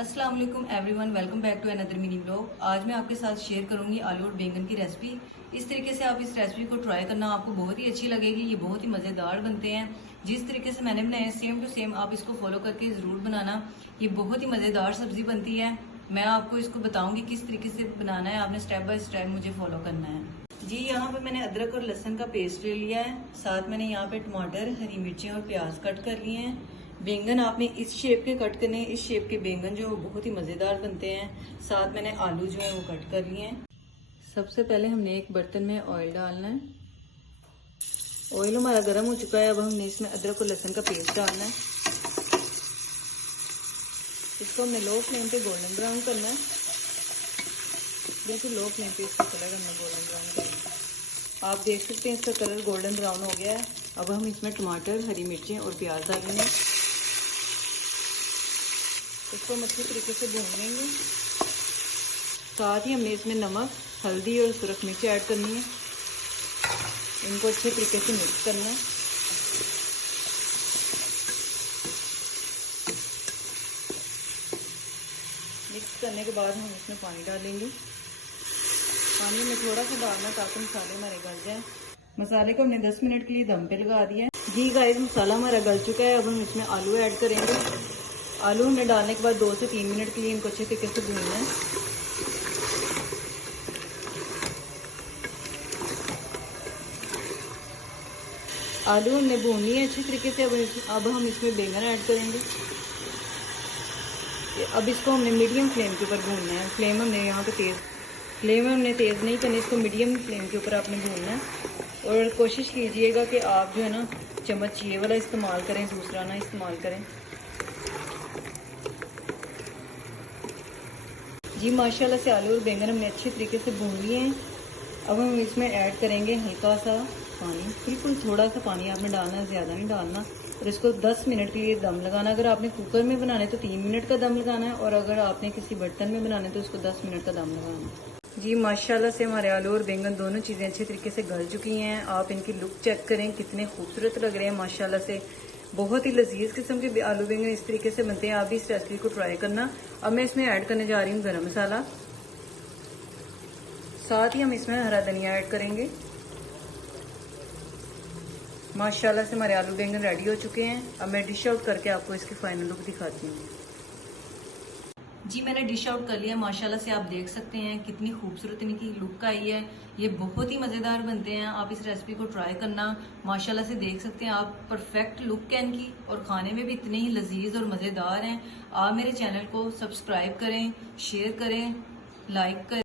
अस्सलाम वालेकुम everyone, welcome back to another mini blog. आज मैं आपके साथ शेयर करूंगी आलू और बैंगन की रेसिपी। इस तरीके से आप इस रेसिपी को ट्राई करना, आपको बहुत ही अच्छी लगेगी। ये बहुत ही मज़ेदार बनते हैं। जिस तरीके से मैंने बनाया सेम टू सेम आप इसको फॉलो करके ज़रूर बनाना। ये बहुत ही मज़ेदार सब्जी बनती है। मैं आपको इसको बताऊंगी किस तरीके से बनाना है, आपने स्टेप बाय स्टेप मुझे फॉलो करना है। जी, यहाँ पे मैंने अदरक और लहसुन का पेस्ट ले लिया है। साथ मैंने यहाँ पे टमाटर, हरी मिर्चें और प्याज कट कर लिए हैं। बैंगन आपने इस शेप के कट करने हैं। इस शेप के बैंगन जो बहुत ही मज़ेदार बनते हैं। साथ मैंने आलू जो है वो कट कर लिए हैं। सबसे पहले हमने एक बर्तन में ऑयल डालना है। ऑयल हमारा गर्म हो चुका है। अब हमने इसमें अदरक और लहसुन का पेस्ट डालना है। इसको हमने लो फ्लेम पे गोल्डन ब्राउन करना है। बिल्कुल लो फ्लेम पे इसका कलर हमने गोल्डन ब्राउन करना है। आप देख सकते हैं इसका कलर गोल्डन ब्राउन हो गया है। अब हम इसमें टमाटर, हरी मिर्चें और प्याज डालेंगे। इसको हम अच्छे तरीके से भून लेंगे। साथ ही हमने इसमें नमक, हल्दी और सुरख मिर्च ऐड करनी है। इनको अच्छे तरीके से मिक्स करना है। मिक्स करने के बाद हम इसमें पानी डालेंगे। पानी में थोड़ा सा डालना ताकि मसाले हमारे गल जाए। मसाले को हमने 10 मिनट के लिए दम पे लगा दिया है। जी गाइस, मसाला हमारा गल चुका है। अब हम इसमें आलू ऐड करेंगे। आलू हमने डालने के बाद 2 से 3 मिनट के लिए इनको अच्छे तरीके से भूनना है। आलू हमने भून लिए अच्छे तरीके से। अब हम इसमें बैंगन ऐड करेंगे। अब इसको हमने मीडियम फ्लेम के ऊपर भूनना है। फ्लेम हमने तेज़ नहीं करनी, इसको मीडियम फ्लेम के ऊपर आपने भूनना है। और कोशिश कीजिएगा कि आप जो है ना चम्मच ये वाला इस्तेमाल करें, दूसरा ना इस्तेमाल करें। जी माशाल्लाह से आलू और बैंगन हमने अच्छे तरीके से भून लिए हैं। अब हम इसमें ऐड करेंगे हल्का सा पानी। बिल्कुल थोड़ा सा पानी आपने डालना है, ज़्यादा नहीं डालना। और इसको 10 मिनट के लिए दम लगाना। अगर आपने कुकर में बनाना है तो 3 मिनट का दम लगाना है, और अगर आपने किसी बर्तन में बनाना है तो उसको 10 मिनट का दम लगाना है। जी माशाल्लाह से हमारे आलू और बैंगन दोनों चीज़ें अच्छे तरीके से गल चुकी हैं। आप इनकी लुक चेक करें, कितने खूबसूरत लग रहे हैं माशाल्लाह से। बहुत ही लजीज किस्म के आलू बैंगन इस तरीके से बनते हैं। आप भी इस रेसिपी को ट्राई करना। अब मैं इसमें ऐड करने जा रही हूँ गरम मसाला। साथ ही हम इसमें हरा धनिया ऐड करेंगे। माशाल्लाह से हमारे आलू बैंगन रेडी हो चुके हैं। अब मैं डिश आउट करके आपको इसकी फाइनल लुक दिखाती हूँ। जी मैंने डिश आउट कर लिया। माशाल्लाह से आप देख सकते हैं कितनी खूबसूरत इनकी लुक आई है। ये बहुत ही मज़ेदार बनते हैं। आप इस रेसिपी को ट्राई करना। माशाल्लाह से देख सकते हैं आप, परफेक्ट लुक है इनकी और खाने में भी इतने ही लजीज और मज़ेदार हैं। आप मेरे चैनल को सब्सक्राइब करें, शेयर करें, लाइक करें।